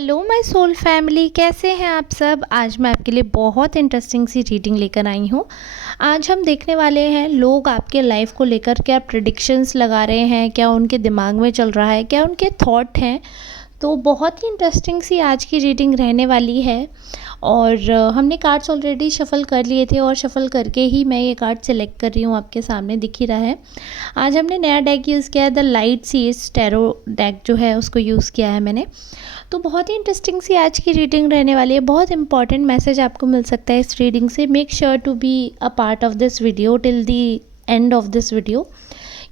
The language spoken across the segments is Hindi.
हेलो माय सोल फैमिली, कैसे हैं आप सब। आज मैं आपके लिए बहुत इंटरेस्टिंग सी रीडिंग लेकर आई हूँ। आज हम देखने वाले हैं लोग आपके लाइफ को लेकर क्या प्रेडिक्शंस लगा रहे हैं, क्या उनके दिमाग में चल रहा है, क्या उनके थॉट हैं। तो बहुत ही इंटरेस्टिंग सी आज की रीडिंग रहने वाली है। और हमने कार्ड्स ऑलरेडी शफ़ल कर लिए थे और शफ़ल करके ही मैं ये कार्ड सेलेक्ट कर रही हूँ, आपके सामने दिख ही रहा है। आज हमने नया डेक यूज़ किया है, द लाइट सीज टैरो डेक जो है उसको यूज़ किया है मैंने। तो बहुत ही इंटरेस्टिंग सी आज की रीडिंग रहने वाली है। बहुत इंपॉर्टेंट मैसेज आपको मिल सकता है इस रीडिंग से। Make sure to be a part of this video till the end of this video,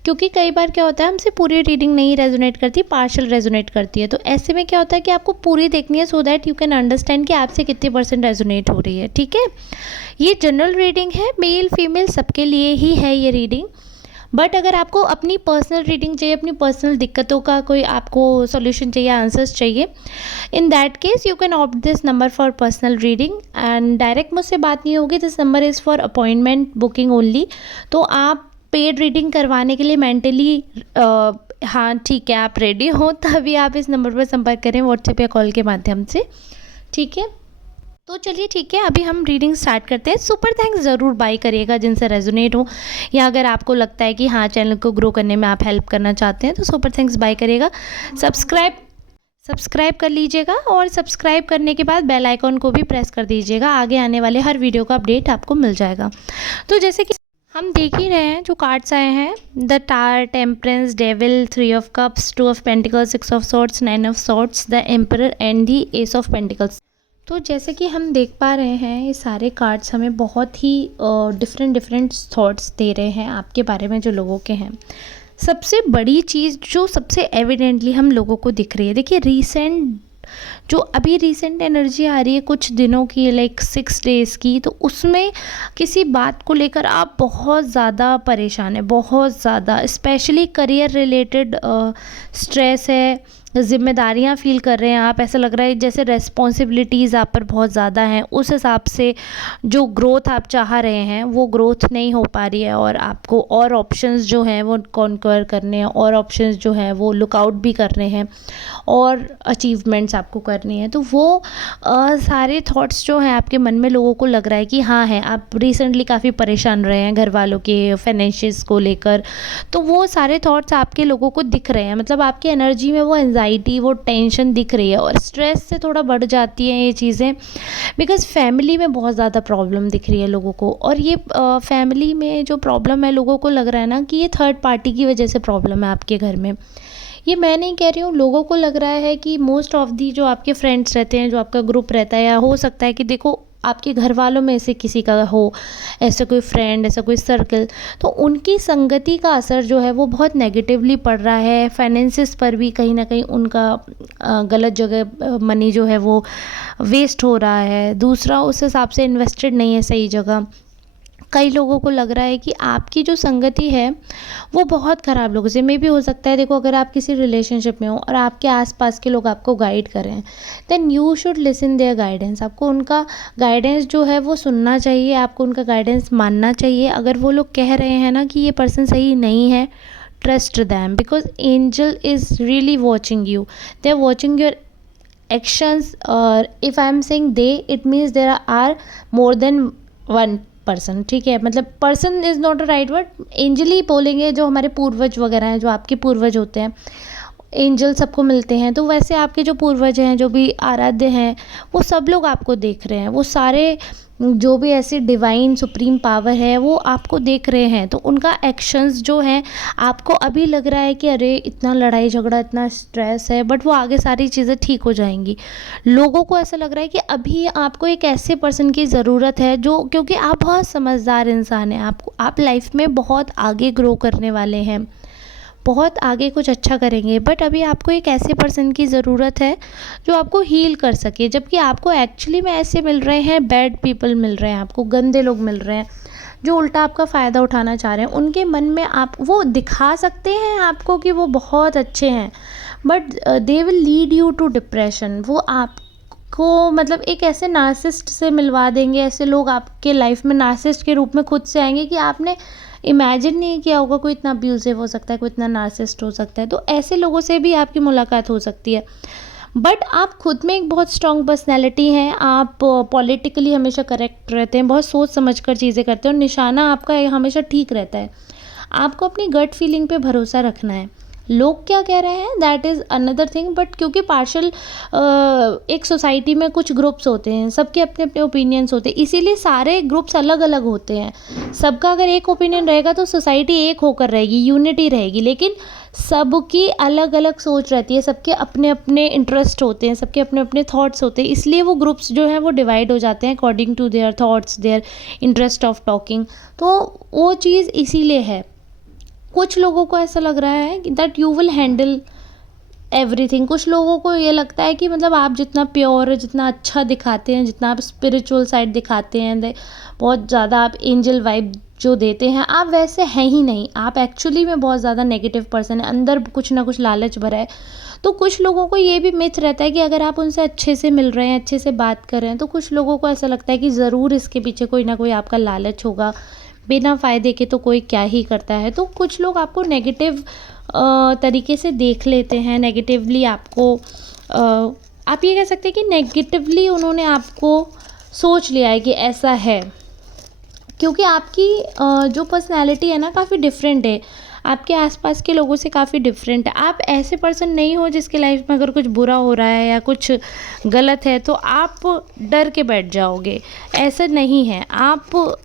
क्योंकि कई बार क्या होता है हमसे पूरी रीडिंग नहीं रेजोनेट करती, पार्शियल रेजोनेट करती है। तो ऐसे में क्या होता है कि आपको पूरी देखनी है so that you can understand कि आपसे कितनी परसेंट रेजोनेट हो रही है। ठीक है, ये जनरल रीडिंग है, मेल फीमेल सबके लिए ही है ये रीडिंग। बट अगर आपको अपनी पर्सनल रीडिंग चाहिए, अपनी पर्सनल दिक्कतों का कोई आपको सॉल्यूशन चाहिए, आंसर्स चाहिए, in that case you can opt this number for personal reading. And direct मुझसे बात नहीं होगी, this number is for appointment booking only. तो आप पेड रीडिंग करवाने के लिए मेंटली हाँ ठीक है, आप रेडी हो तभी आप इस नंबर पर संपर्क करें, व्हाट्सएप या कॉल के माध्यम से। ठीक है, तो चलिए ठीक है, अभी हम रीडिंग स्टार्ट करते हैं। सुपर थैंक्स ज़रूर बाय करिएगा जिनसे रेजोनेट हो, या अगर आपको लगता है कि हाँ चैनल को ग्रो करने में आप हेल्प करना चाहते हैं तो सुपर थैंक्स बाय करिएगा। सब्सक्राइब कर लीजिएगा और सब्सक्राइब करने के बाद बेल आइकॉन को भी प्रेस कर दीजिएगा, आगे आने वाले हर वीडियो का अपडेट आपको मिल जाएगा। तो जैसे कि हम देख ही रहे हैं जो कार्ड्स आए हैं, the tower, temperance, devil, 3 of cups, 2 of pentacles, 6 of swords, 9 of swords, the emperor and the S of pentacles. तो जैसे कि हम देख पा रहे हैं ये सारे कार्ड्स हमें बहुत ही डिफरेंट थॉट्स दे रहे हैं आपके बारे में जो लोगों के हैं। सबसे बड़ी चीज़ जो सबसे एविडेंटली हम लोगों को दिख रही है, देखिए रीसेंट एनर्जी आ रही है कुछ दिनों की, लाइक 6 डेज़ की। तो उसमें किसी बात को लेकर आप बहुत ज़्यादा परेशान है, बहुत ज़्यादा, स्पेशली करियर रिलेटेड स्ट्रेस है, ज़िम्मेदारियाँ फ़ील कर रहे हैं आप। ऐसा लग रहा है जैसे रेस्पॉन्सिबिलिटीज़ आप पर बहुत ज़्यादा हैं, उस हिसाब से जो ग्रोथ आप चाह रहे हैं वो ग्रोथ नहीं हो पा रही है, और आपको और ऑप्शंस जो हैं वो कॉन्क्वर करने हैं, और ऑप्शंस जो हैं वो लुकआउट भी करने हैं, और अचीवमेंट्स आपको करनी है। तो वो सारे थॉट्स जो हैं आपके मन में, लोगों को लग रहा है कि हाँ है, आप रिसेंटली काफ़ी परेशान रहे हैं घर वालों के फाइनेंशियल्स को लेकर। तो वो सारे थॉट्स आपके लोगों को दिख रहे हैं, मतलब आपकी एनर्जी में वो एंजाइटी, वो टेंशन दिख रही है, और स्ट्रेस से थोड़ा बढ़ जाती हैं ये चीज़ें, बिकॉज़ फैमिली में बहुत ज़्यादा प्रॉब्लम दिख रही है लोगों को। और ये फैमिली में जो प्रॉब्लम है, लोगों को लग रहा है ना कि ये थर्ड पार्टी की वजह से प्रॉब्लम है आपके घर में। ये मैं नहीं कह रही हूँ, लोगों को लग रहा है कि मोस्ट ऑफ दी जो आपके फ्रेंड्स रहते हैं, जो आपका ग्रुप रहता है, या हो सकता है कि देखो आपके घर वालों में से किसी का हो ऐसा कोई फ्रेंड, ऐसा कोई सर्कल, तो उनकी संगति का असर जो है वो बहुत नेगेटिवली पड़ रहा है। फाइनेंसिस पर भी कहीं ना कहीं उनका गलत जगह मनी जो है वो वेस्ट हो रहा है, दूसरा उस हिसाब से इन्वेस्टेड नहीं है सही जगह। कई लोगों को लग रहा है कि आपकी जो संगति है वो बहुत ख़राब लोगों से, मे भी हो सकता है। देखो, अगर आप किसी रिलेशनशिप में हो और आपके आसपास के लोग आपको गाइड कर रहे हैं, then you should listen their guidance. आपको उनका गाइडेंस जो है वो सुनना चाहिए, आपको उनका गाइडेंस मानना चाहिए। अगर वो लोग कह रहे हैं ना कि ये पर्सन सही नहीं है, trust them, because angel is really watching you, they are watching your actions. और if I am saying they, it means there are more than one person. ठीक है, मतलब person is not a right word, angel ही बोलेंगे। जो हमारे पूर्वज वगैरह हैं, जो आपके पूर्वज होते हैं, एंजल सबको मिलते हैं। तो वैसे आपके जो पूर्वज हैं, जो भी आराध्य हैं, वो सब लोग आपको देख रहे हैं। वो सारे जो भी ऐसी डिवाइन सुप्रीम पावर है वो आपको देख रहे हैं। तो उनका एक्शंस जो हैं, आपको अभी लग रहा है कि अरे इतना लड़ाई झगड़ा, इतना स्ट्रेस है, बट वो आगे सारी चीज़ें ठीक हो जाएंगी। लोगों को ऐसा लग रहा है कि अभी आपको एक ऐसे पर्सन की ज़रूरत है जो, क्योंकि आप बहुत समझदार इंसान हैं, आप लाइफ में बहुत आगे ग्रो करने वाले हैं, बहुत आगे कुछ अच्छा करेंगे। बट अभी आपको एक ऐसे पर्सन की ज़रूरत है जो आपको हील कर सके। जबकि आपको एक्चुअली में ऐसे मिल रहे हैं, बैड पीपल मिल रहे हैं, आपको गंदे लोग मिल रहे हैं जो उल्टा आपका फ़ायदा उठाना चाह रहे हैं। उनके मन में आप वो दिखा सकते हैं आपको कि वो बहुत अच्छे हैं, but they will lead you to depression. वो आपको मतलब एक ऐसे नार्सिस्ट से मिलवा देंगे। ऐसे लोग आपके लाइफ में नार्सिस्ट के रूप में खुद से आएंगे कि आपने इमेजिन नहीं किया होगा कोई इतना अब्यूसिव हो सकता है, कोई इतना नार्सिसिस्ट हो सकता है। तो ऐसे लोगों से भी आपकी मुलाकात हो सकती है। बट आप खुद में एक बहुत स्ट्रॉन्ग पर्सनैलिटी हैं, आप पॉलिटिकली हमेशा करेक्ट रहते हैं, बहुत सोच समझ कर चीज़ें करते हैं और निशाना आपका हमेशा ठीक रहता है। आपको अपनी गट फीलिंग पे भरोसा रखना है। लोग क्या कह रहे हैं that is another thing, but क्योंकि पार्शल एक सोसाइटी में कुछ ग्रुप्स होते हैं, सबके अपने अपने ओपिनियंस होते हैं, इसीलिए सारे ग्रुप्स अलग अलग होते हैं। सबका अगर एक ओपिनियन रहेगा तो सोसाइटी एक होकर रहेगी, यूनिटी रहेगी, लेकिन सबकी अलग अलग सोच रहती है, सबके अपने अपने इंटरेस्ट होते हैं, सबके अपने अपने थॉट्स होते हैं, इसलिए वो ग्रुप्स जो हैं वो डिवाइड हो जाते हैं according to their thoughts, their interest of talking. तो वो चीज़ इसीलिए है। कुछ लोगों को ऐसा लग रहा है that you will handle everything. कुछ लोगों को ये लगता है कि मतलब आप जितना प्योर, जितना अच्छा दिखाते हैं, जितना आप स्पिरिचुअल साइड दिखाते हैं, बहुत ज़्यादा आप एंजल वाइब जो देते हैं, आप वैसे हैं ही नहीं। आप एक्चुअली में बहुत ज़्यादा नेगेटिव पर्सन है, अंदर कुछ ना कुछ लालच भरा है। तो कुछ लोगों को ये भी मिथ रहता है कि अगर आप उनसे अच्छे से मिल रहे हैं, अच्छे से बात कर रहे हैं, तो कुछ लोगों को ऐसा लगता है कि ज़रूर इसके पीछे कोई ना कोई आपका लालच होगा, बिना फ़ायदे के तो कोई क्या ही करता है। तो कुछ लोग आपको नेगेटिव तरीके से देख लेते हैं, नेगेटिवली आपको आप ये कह सकते हैं कि नेगेटिवली उन्होंने आपको सोच लिया है कि ऐसा है, क्योंकि आपकी जो पर्सनैलिटी है ना काफ़ी डिफरेंट है, आपके आसपास के लोगों से काफ़ी डिफरेंट है। आप ऐसे पर्सन नहीं हो जिसके लाइफ में अगर कुछ बुरा हो रहा है या कुछ गलत है तो आप डर के बैठ जाओगे, ऐसा नहीं है। आप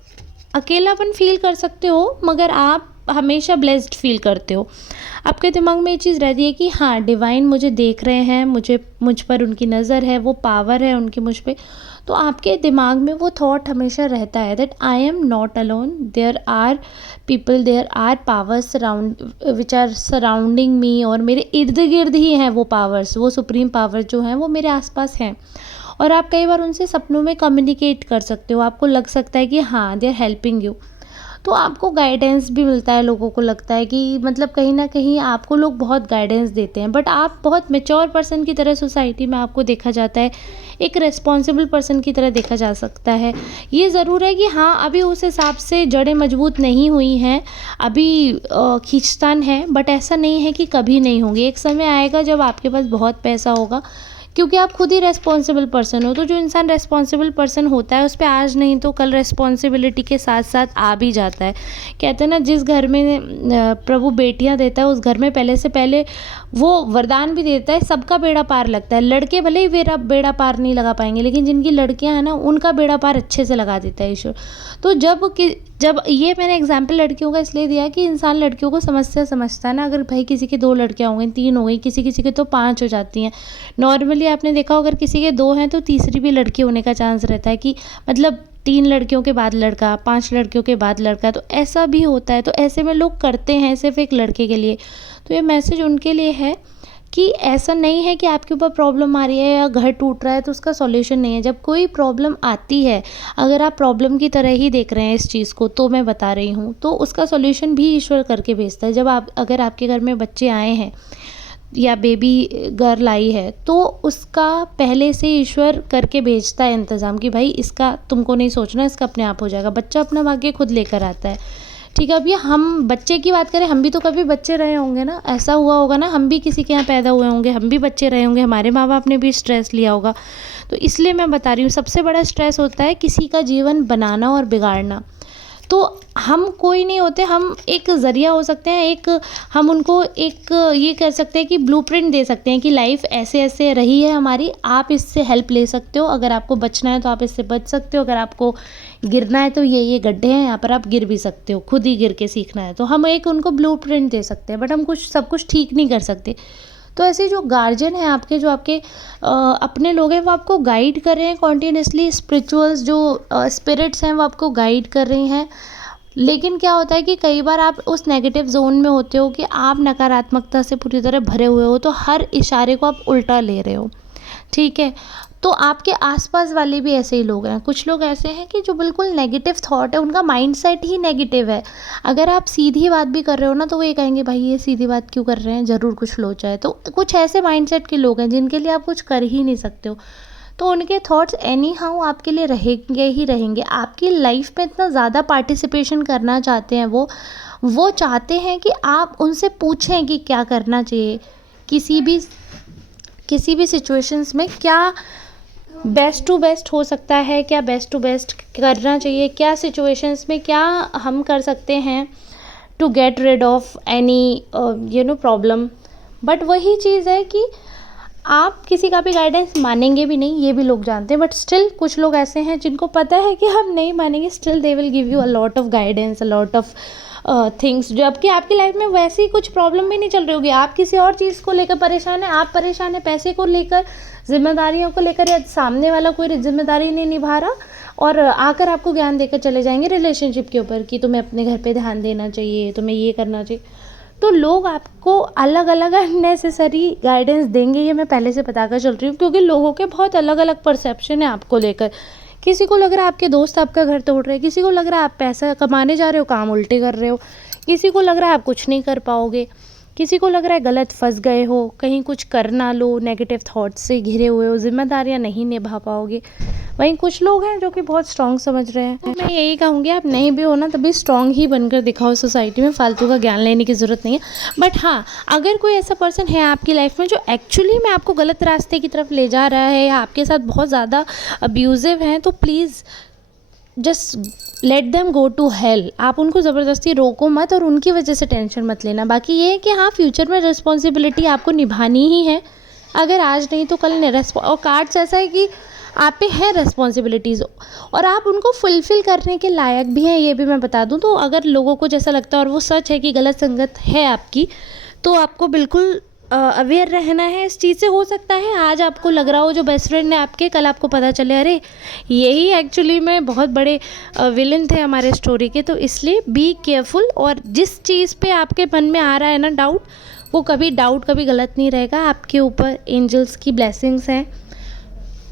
अकेलापन फ़ील कर सकते हो, मगर आप हमेशा ब्लेस्ड फ़ील करते हो। आपके दिमाग में ये चीज़ रहती है कि हाँ, डिवाइन मुझे देख रहे हैं, मुझ पर उनकी नज़र है, वो पावर है उनकी मुझ पे। तो आपके दिमाग में वो थॉट हमेशा रहता है that I am not alone, there are people, there are powers which are surrounding me, और मेरे इर्द गिर्द ही हैं वो पावर्स, वो सुप्रीम पावर जो हैं वो मेरे आसपास हैं। और आप कई बार उनसे सपनों में कम्युनिकेट कर सकते हो, आपको लग सकता है कि हाँ, दे आर हेल्पिंग यू। तो आपको गाइडेंस भी मिलता है, लोगों को लगता है कि मतलब कहीं ना कहीं आपको लोग बहुत गाइडेंस देते हैं, बट आप बहुत मेच्योर पर्सन की तरह सोसाइटी में आपको देखा जाता है, एक रिस्पॉन्सिबल पर्सन की तरह देखा जा सकता है। ये ज़रूर है कि हाँ, अभी उस हिसाब से जड़ें मजबूत नहीं हुई हैं, अभी खींचतान है, बट ऐसा नहीं है कि कभी नहीं होंगे। एक समय आएगा जब आपके पास बहुत पैसा होगा, क्योंकि आप खुद ही रेस्पॉन्सिबल पर्सन हो। तो जो इंसान रेस्पॉन्सिबल पर्सन होता है उस पे आज नहीं तो कल रेस्पॉन्सिबिलिटी के साथ साथ आ भी जाता है। कहते हैं ना, जिस घर में प्रभु बेटियां देता है उस घर में पहले से पहले वो वरदान भी देता है, सबका बेड़ा पार लगता है। लड़के भले ही बेड़ा पार नहीं लगा पाएंगे, लेकिन जिनकी लड़कियां हैं ना उनका बेड़ा पार अच्छे से लगा देता है ईश्वर। तो जब ये मैंने एग्जाम्पल लड़कियों का इसलिए दिया कि इंसान लड़कियों को समझता है ना। अगर भाई किसी के 2 लड़कियां हो गई, 3 हो गई, किसी किसी के तो 5 हो जाती हैं। नॉर्मली आपने देखा अगर किसी के 2 हैं तो तीसरी भी लड़की होने का चांस रहता है, कि मतलब 3 लड़कियों के बाद लड़का, 5 लड़कियों के बाद लड़का, तो ऐसा भी होता है। तो ऐसे में लोग करते हैं सिर्फ एक लड़के के लिए। तो ये मैसेज उनके लिए है कि ऐसा नहीं है कि आपके ऊपर प्रॉब्लम आ रही है या घर टूट रहा है तो उसका सॉल्यूशन नहीं है। जब कोई प्रॉब्लम आती है, अगर आप प्रॉब्लम की तरह ही देख रहे हैं इस चीज़ को, तो मैं बता रही हूँ, तो उसका सॉल्यूशन भी ईश्वर करके भेजता है। अगर आपके घर में बच्चे आए हैं या बेबी गर्ल आई है, तो उसका पहले से ईश्वर करके भेजता है इंतज़ाम कि भाई इसका तुमको नहीं सोचना, इसका अपने आप हो जाएगा। बच्चा अपना भाग्य खुद लेकर आता है। ठीक है, अब ये हम बच्चे की बात करें, हम भी तो कभी बच्चे रहे होंगे ना, ऐसा हुआ होगा ना, हम भी किसी के यहाँ पैदा हुए होंगे, हम भी बच्चे रहे होंगे, हमारे माँ बाप ने भी स्ट्रेस लिया होगा। तो इसलिए मैं बता रही हूँ, सबसे बड़ा स्ट्रेस होता है किसी का जीवन बनाना और बिगाड़ना। तो हम कोई नहीं होते, हम एक ज़रिया हो सकते हैं, हम उनको एक ये कह सकते हैं कि ब्लूप्रिंट दे सकते हैं कि लाइफ ऐसे ऐसे रही है हमारी, आप इससे हेल्प ले सकते हो। अगर आपको बचना है तो आप इससे बच सकते हो, अगर आपको गिरना है तो ये गड्ढे हैं, यहाँ पर आप गिर भी सकते हो, खुद ही गिर के सीखना है। तो हम एक उनको ब्लूप्रिंट दे सकते हैं, बट हम सब कुछ ठीक नहीं कर सकते। तो ऐसे जो गार्जियन हैं आपके, जो आपके अपने लोग हैं, वो आपको गाइड कर रहे हैं कॉन्टीन्यूसली। स्पिरिचुअल्स जो स्पिरिट्स हैं वो आपको गाइड कर रही हैं। लेकिन क्या होता है कि कई बार आप उस नेगेटिव जोन में होते हो कि आप नकारात्मकता से पूरी तरह भरे हुए हो, तो हर इशारे को आप उल्टा ले रहे हो। ठीक है, तो आपके आसपास वाले भी ऐसे ही लोग हैं। कुछ लोग ऐसे हैं कि जो बिल्कुल नेगेटिव थॉट है, उनका माइंडसेट ही नेगेटिव है। अगर आप सीधी बात भी कर रहे हो ना, तो वो ये कहेंगे भाई ये सीधी बात क्यों कर रहे हैं, ज़रूर कुछ लोचा है। तो कुछ ऐसे माइंडसेट के लोग हैं जिनके लिए आप कुछ कर ही नहीं सकते हो। तो उनके थॉट्स एनी हाउ आपके लिए रहेंगे ही रहेंगे। आपकी लाइफ में इतना ज़्यादा पार्टिसिपेशन करना चाहते हैं वो चाहते हैं कि आप उनसे पूछें कि क्या करना चाहिए। किसी भी सिचुएशंस में क्या बेस्ट टू बेस्ट हो सकता है, क्या बेस्ट टू बेस्ट करना चाहिए, क्या सिचुएशंस में क्या हम कर सकते हैं to get rid of any problem. But वही चीज़ है कि आप किसी का भी गाइडेंस मानेंगे भी नहीं, ये भी लोग जानते हैं, बट स्टिल कुछ लोग ऐसे हैं जिनको पता है कि हम नहीं मानेंगे, still they will give you a lot of guidance, a lot of things, जबकि आपकी लाइफ में वैसी कुछ प्रॉब्लम भी नहीं चल रही होगी, आप किसी और चीज़ को लेकर परेशान है, आप परेशान है पैसे को लेकर, जिम्मेदारियों को लेकर, या सामने वाला कोई जिम्मेदारी नहीं निभा रहा और आकर आपको ज्ञान देकर चले जाएंगे रिलेशनशिप के ऊपर कि तुम्हें अपने घर पे ध्यान देना चाहिए, तुम्हें ये करना चाहिए। तो लोग आपको अलग अलग अननेसेसरी गाइडेंस देंगे, ये मैं पहले से बताकर चल रही हूँ, क्योंकि लोगों के बहुत अलग अलग परसेप्शन है आपको लेकर। किसी को लग रहा है आपके दोस्त आपका घर तोड़ रहे हैं, किसी को लग रहा है आप पैसा कमाने जा रहे हो, काम उल्टे कर रहे हो, किसी को लग रहा है आप कुछ नहीं कर पाओगे, किसी को लग रहा है गलत फंस गए हो, कहीं कुछ कर ना लो, नेगेटिव थॉट्स से घिरे हुए हो, जिम्मेदारियां नहीं निभा पाओगे। वहीं कुछ लोग हैं जो कि बहुत स्ट्रांग समझ रहे हैं। मैं यही कहूँगी, आप नहीं भी हो ना तभी स्ट्रांग ही बनकर दिखाओ सोसाइटी में, फालतू का ज्ञान लेने की ज़रूरत नहीं है। बट हाँ, अगर कोई ऐसा पर्सन है आपकी लाइफ में जो एक्चुअली में आपको गलत रास्ते की तरफ ले जा रहा है या आपके साथ बहुत ज़्यादा अब्यूज़िव हैं, तो please just let them go to hell. आप उनको ज़बरदस्ती रोको मत और उनकी वजह से टेंशन मत लेना। बाकी ये है कि हाँ, फ्यूचर में रिस्पॉन्सिबिलिटी आपको निभानी ही है, अगर आज नहीं तो कल नहीं। और कार्ड्स ऐसा है कि आप पे है रिस्पॉन्सिबिलिटीज़ और आप उनको फुलफ़िल करने के लायक भी हैं, ये भी मैं बता दूं। तो अगर लोगों को जैसा लगता है और वो सच है कि गलत संगत है आपकी, तो आपको बिल्कुल अवेयर रहना है इस चीज़ से। हो सकता है आज आपको लग रहा हो जो बेस्ट फ्रेंड है आपके, कल आपको पता चले अरे यही एक्चुअली में बहुत बड़े विलन थे हमारे स्टोरी के। तो इसलिए बी केयरफुल, और जिस चीज़ पे आपके मन में आ रहा है ना डाउट, वो कभी गलत नहीं रहेगा। आपके ऊपर एंजल्स की ब्लेसिंग्स हैं,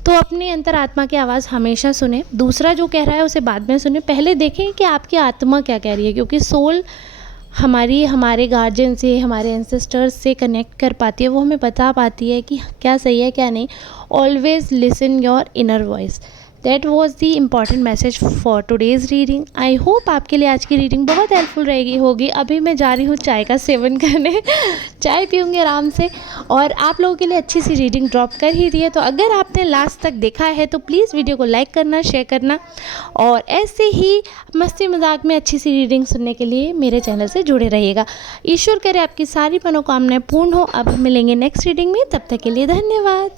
तो अपनी अंतरात्मा की आवाज़ हमेशा सुने। दूसरा जो कह रहा है उसे बाद में सुने, पहले देखें कि आपकी आत्मा क्या कह रही है, क्योंकि सोल हमारे गार्जियन से, हमारे एंसेस्टर्स से कनेक्ट कर पाती है, वो हमें बता पाती है कि क्या सही है क्या नहीं। Always listen your inner voice. That was the important message for today's reading. I hope आपके लिए आज की रीडिंग बहुत हेल्पफुल होगी। अभी मैं जा रही हूँ चाय का सेवन करने, चाय पीऊँगी आराम से, और आप लोगों के लिए अच्छी सी रीडिंग ड्रॉप कर ही दी है। तो अगर आपने लास्ट तक देखा है तो प्लीज़ वीडियो को लाइक करना, शेयर करना, और ऐसे ही मस्ती मजाक में अच्छी सी रीडिंग सुनने के लिए मेरे चैनल से जुड़े रहिएगा। ईश्वर करे आपकी सारी मनोकामनाएं पूर्ण हो। अब मिलेंगे नेक्स्ट रीडिंग में, तब तक के लिए धन्यवाद।